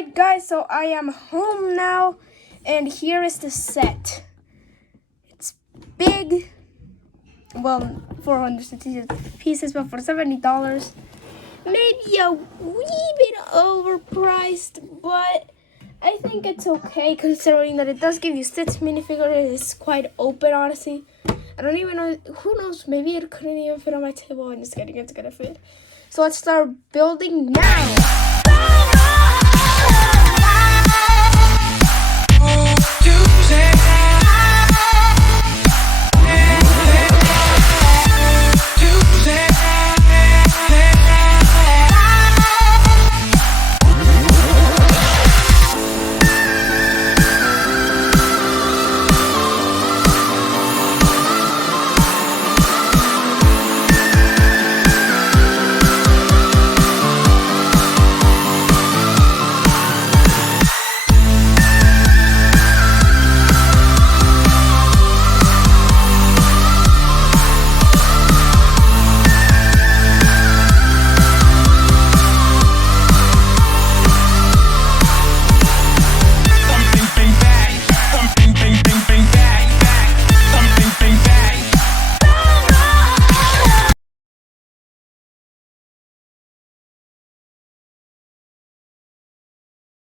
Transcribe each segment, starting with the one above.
Alright guys, so I am home now, and here is the set. It's big, well, 460 pieces, but for $70, maybe a wee bit overpriced, but I think it's okay considering that it does give you 6 minifigures. It is quite open, honestly. I don't even know, who knows, maybe it couldn't even fit on my table. I'm just kidding, it's gonna fit. So let's start building now.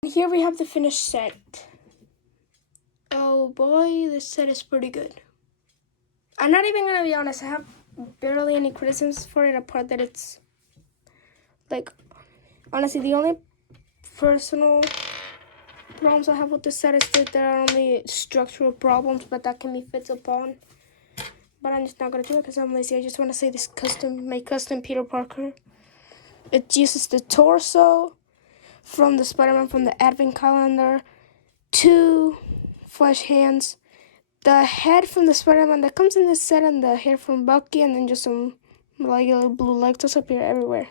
Here we have the finished set. Oh boy, this set is pretty good. I'm not even gonna be honest, I have barely any criticisms for it, apart that it's like, honestly, the only personal problems I have with the set is that there are only structural problems, but that can be fixed upon. But I'm just not gonna do it because I'm lazy. I just want to say this my custom Peter Parker. It uses the torso from the Spider-Man from the Advent Calendar, 2 flesh hands, the head from the Spider-Man that comes in this set, and the hair from Bucky, and then just some regular blue legs just appear everywhere.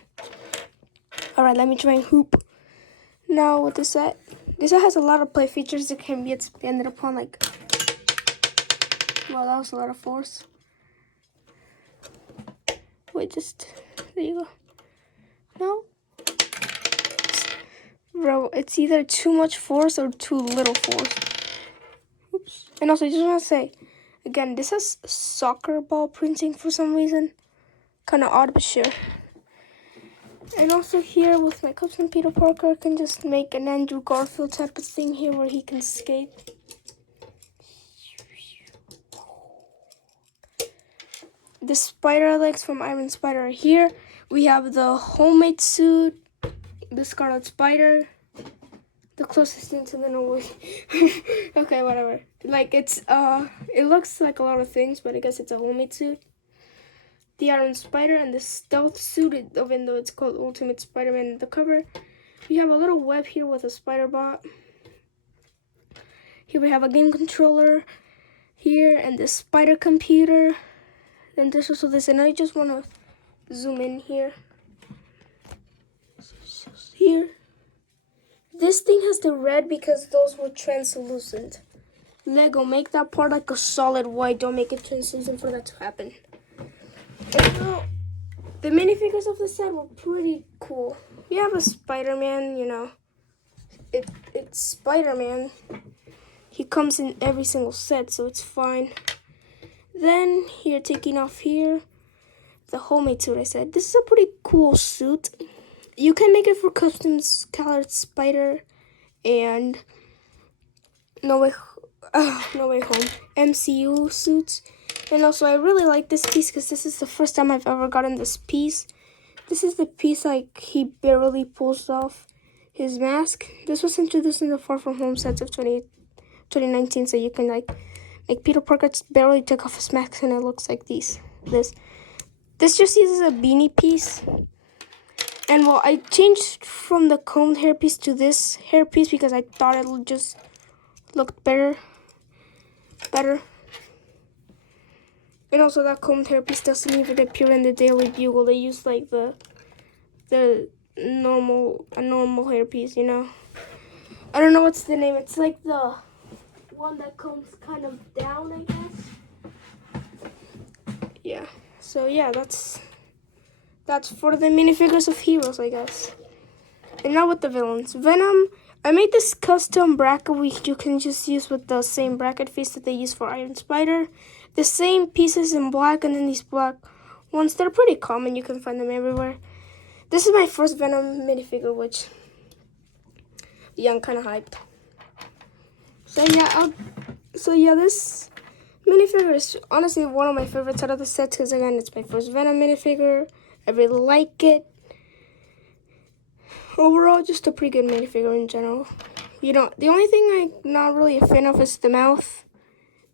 Alright, let me try and hoop. Now with this set has a lot of play features that can be expanded upon, like, wow, that was a lot of force. Wait, there you go. No. Bro, it's either too much force or too little force. Oops. And also, I just want to say, again, this has soccer ball printing for some reason. Kind of odd, but sure. And also here with my custom Peter Parker, I can just make an Andrew Garfield type of thing here where he can skate. The spider legs from Iron Spider are here. We have the homemade suit, the Scarlet Spider, the closest thing to the normal. Okay, whatever. Like, it looks like a lot of things, but I guess it's a homemade suit. The Iron Spider and the stealth suit, even though it's called Ultimate Spider-Man in the cover. We have a little web here with a spider bot. Here we have a game controller here and the spider computer. Then there's also this, and I just want to zoom in here. Here. This thing has the red because those were translucent. Lego, make that part like a solid white. Don't make it translucent for that to happen. And so, the minifigures of the set were pretty cool. We have a Spider-Man, you know. It's Spider-Man. He comes in every single set, so it's fine. Then, here, taking off here, the homemade suit I said. This is a pretty cool suit. You can make it for custom colored Spider and No Way Home MCU suits. And also, I really like this piece because this is the first time I've ever gotten this piece. This is the piece, like, he barely pulls off his mask. This was introduced in the Far From Home sets of 2019, so you can, like, make Peter Parker barely take off his mask, and it looks like this. This just uses a beanie piece. And, well, I changed from the combed hairpiece to this hairpiece because I thought it would just look better. And also, that combed hairpiece doesn't even appear in the Daily Bugle. They use, like, the normal hairpiece, you know. I don't know what's the name. It's like the one that comes kind of down, I guess. Yeah. So yeah, that's for the minifigures of heroes, I guess. And now with the villains. Venom, I made this custom bracket which you can just use with the same bracket face that they use for Iron Spider. The same pieces in black, and then these black ones. They're pretty common. You can find them everywhere. This is my first Venom minifigure, which, yeah, I'm kind of hyped. So yeah, this minifigure is honestly one of my favorites out of the sets because, again, it's my first Venom minifigure. I really like it. Overall, just a pretty good minifigure in general. You know, the only thing I'm not really a fan of is the mouth.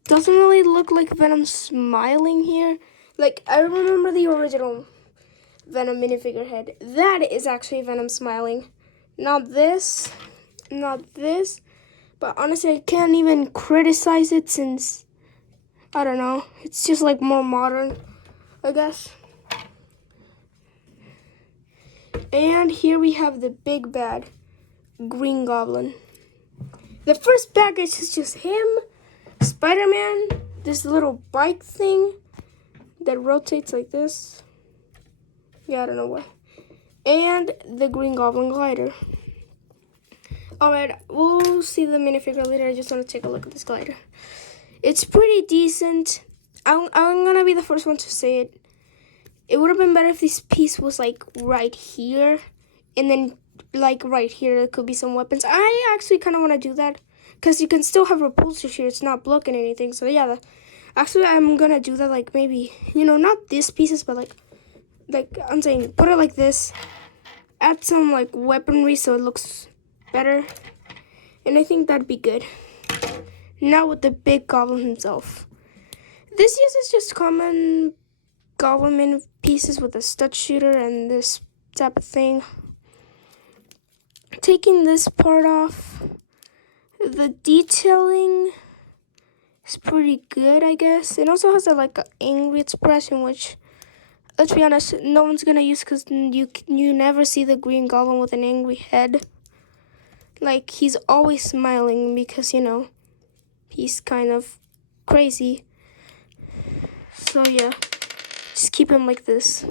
Doesn't really look like Venom smiling here. Like, I remember the original Venom minifigure head. That is actually Venom smiling. Not this. But honestly, I can't even criticize it since, I don't know, it's just like more modern, I guess. And here we have the big bad Green Goblin. The first package is just him, Spider-Man, this little bike thing that rotates like this. Yeah, I don't know why. And the Green Goblin glider. Alright, we'll see the minifigure later. I just want to take a look at this glider. It's pretty decent. I'm gonna be the first one to say it. It would have been better if this piece was like right here, and then like right here there could be some weapons. I actually kind of want to do that because you can still have repulsors here. It's not blocking anything. So yeah, actually I'm gonna do that. Like maybe, you know, not these pieces, but like I'm saying, put it like this. Add some like weaponry so it looks better, and I think that'd be good. Now with the big goblin himself. This uses just common Goblin pieces with a stud shooter and this type of thing. Taking this part off, the detailing is pretty good, I guess. It also has a like an angry expression, which, let's be honest, no one's gonna use because you never see the Green Goblin with an angry head. Like, he's always smiling because, you know, he's kind of crazy. So yeah. Just keep him like this.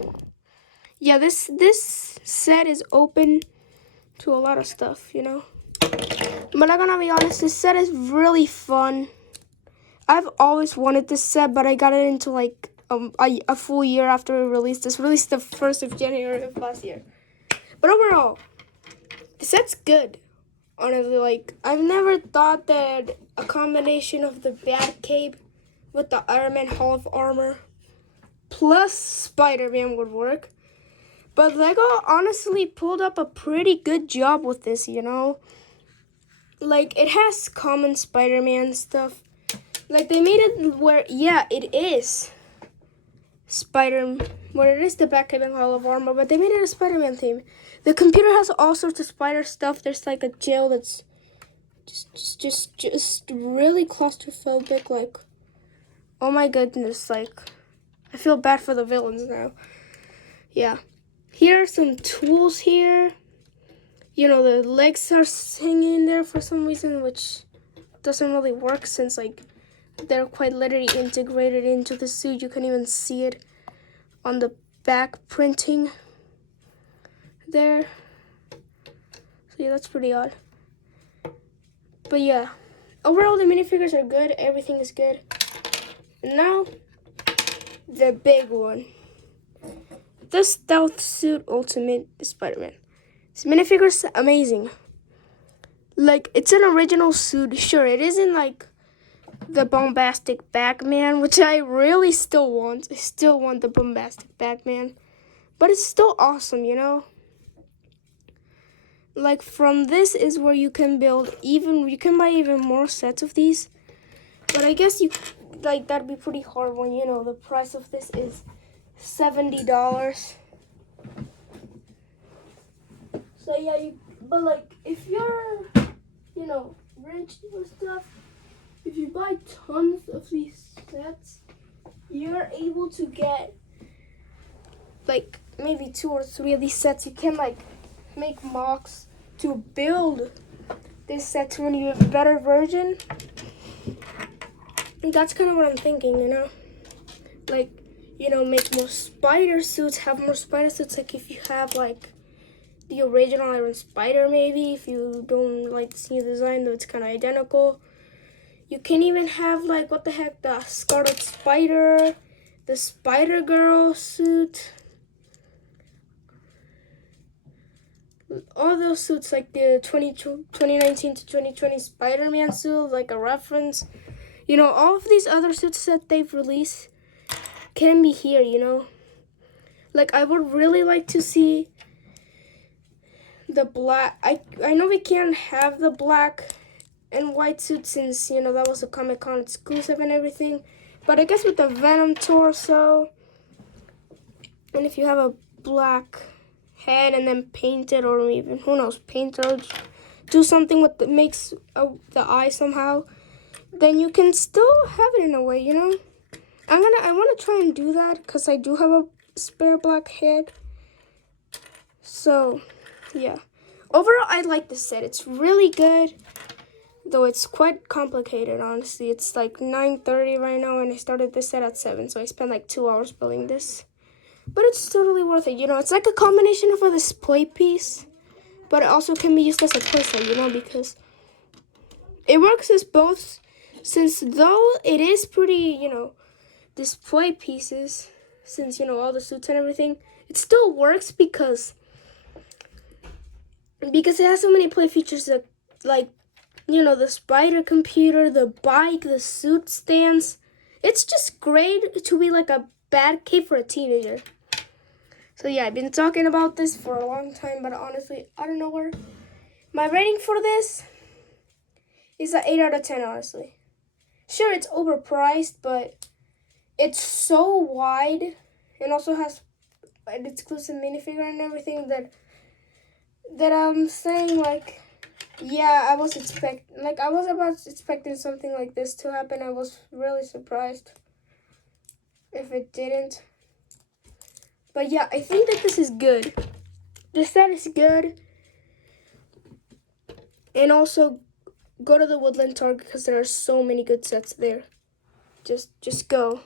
Yeah, this set is open to a lot of stuff, you know. But I'm gonna be honest, this set is really fun. I've always wanted this set, but I got it into like a full year after it released. This released the 1st of January of last year. But overall, the set's good. Honestly, like, I've never thought that a combination of the Batcape with the Iron Man Hall of Armor plus Spider-Man would work. But Lego honestly pulled up a pretty good job with this, you know? Like, it has common Spider-Man stuff. Like, they made it where, yeah, it is where it is the Batcave and Hall of Armor, but they made it a Spider-Man theme. The computer has all sorts of spider stuff. There's like a jail that's just really claustrophobic. Like, oh my goodness, like, I feel bad for the villains now. Yeah. Here are some tools here. You know, the legs are hanging there for some reason, which doesn't really work since, like, they're quite literally integrated into the suit. You can even see it on the back printing there. So yeah, that's pretty odd. But yeah, overall the minifigures are good. Everything is good. And now, the big one. The Stealth Suit Ultimate Spider-Man. This minifigure is amazing. Like, it's an original suit. Sure, it isn't like the bombastic Batman, which I really still want. I still want the bombastic Batman. But it's still awesome, you know? Like, from this is where you can build you can buy even more sets of these. But I guess that'd be pretty hard when, you know, the price of this is $70. So yeah, but like, if you're, you know, rich or stuff, if you buy tons of these sets, you're able to get like maybe 2 or 3 of these sets. You can like make mocks to build this set to an even better version. And that's kind of what I'm thinking, you know? Like, you know, make more spider suits, have more spider suits. Like, if you have like the original Iron Spider, maybe, if you don't like the new design, though it's kind of identical. You can even have, like, what the heck, the Scarlet Spider, the Spider-Girl suit. All those suits, like the 2019 to 2020 Spider-Man suit, like a reference. You know, all of these other suits that they've released can be here, you know. Like, I would really like to see the black. I know we can't have the black and white suit since, you know, that was a Comic-Con exclusive and everything. But I guess with the Venom torso, and if you have a black head and then paint it, or even, who knows, paint or do something with the makes the eye somehow, then you can still have it in a way, you know. I want to try and do that because I do have a spare black head. So yeah, overall I like this set. It's really good, though it's quite complicated, honestly. It's like 9:30 right now, and I started this set at 7, so I spent like 2 hours building this. But it's totally worth it, you know. It's like a combination of a display piece, but it also can be used as a playset, you know, because it works as both, since though it is pretty, you know, display pieces, since, you know, all the suits and everything, it still works because it has so many play features that, like, you know, the spider computer, the bike, the suit stands. It's just great to be like a bad kid for a teenager. So yeah, I've been talking about this for a long time, but honestly, I don't know where. My rating for this is an 8 out of 10, honestly. Sure, it's overpriced, but it's so wide and also has an exclusive minifigure and everything that I'm saying, like, yeah, I was expecting something like this to happen. I was really surprised if it didn't. But yeah, I think that this is good. This set is good. And also, go to the Woodland Target because there are so many good sets there. Just go.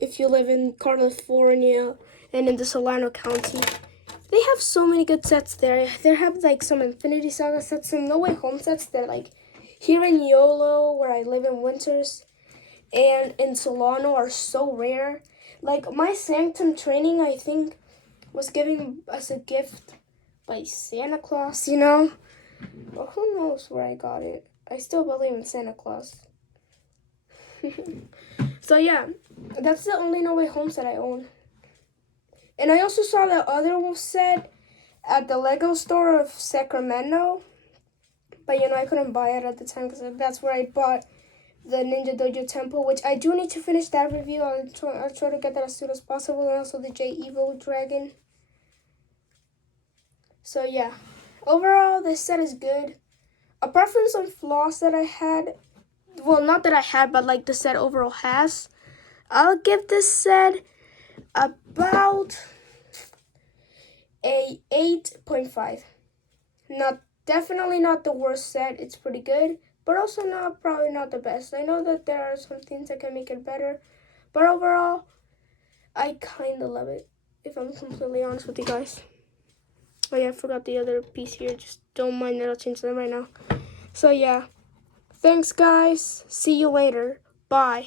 If you live in California and in the Solano County, they have so many good sets there. They have like some Infinity Saga sets, some No Way Home sets that, like, here in YOLO, where I live in Winters, and in Solano are so rare. Like, my Sanctum training, I think, was given as a gift by Santa Claus, you know? Well, who knows where I got it. I still believe in Santa Claus. So yeah, that's the only No Way Home set I own. And I also saw the other set at the Lego store of Sacramento. But, you know, I couldn't buy it at the time because that's where I bought the Ninja Dojo Temple, which I do need to finish that review. I'll try to get that as soon as possible. And also the J Evo Dragon. So yeah, overall this set is good. Apart from some flaws that I had, well, not that I had, but like the set overall has, I'll give this set about a 8.5. Definitely not the worst set. It's pretty good, but also probably not the best. I know that there are some things that can make it better, but overall, I kind of love it, if I'm completely honest with you guys. Oh yeah, I forgot the other piece here. Just don't mind that, I'll change them right now. So yeah, thanks guys. See you later. Bye.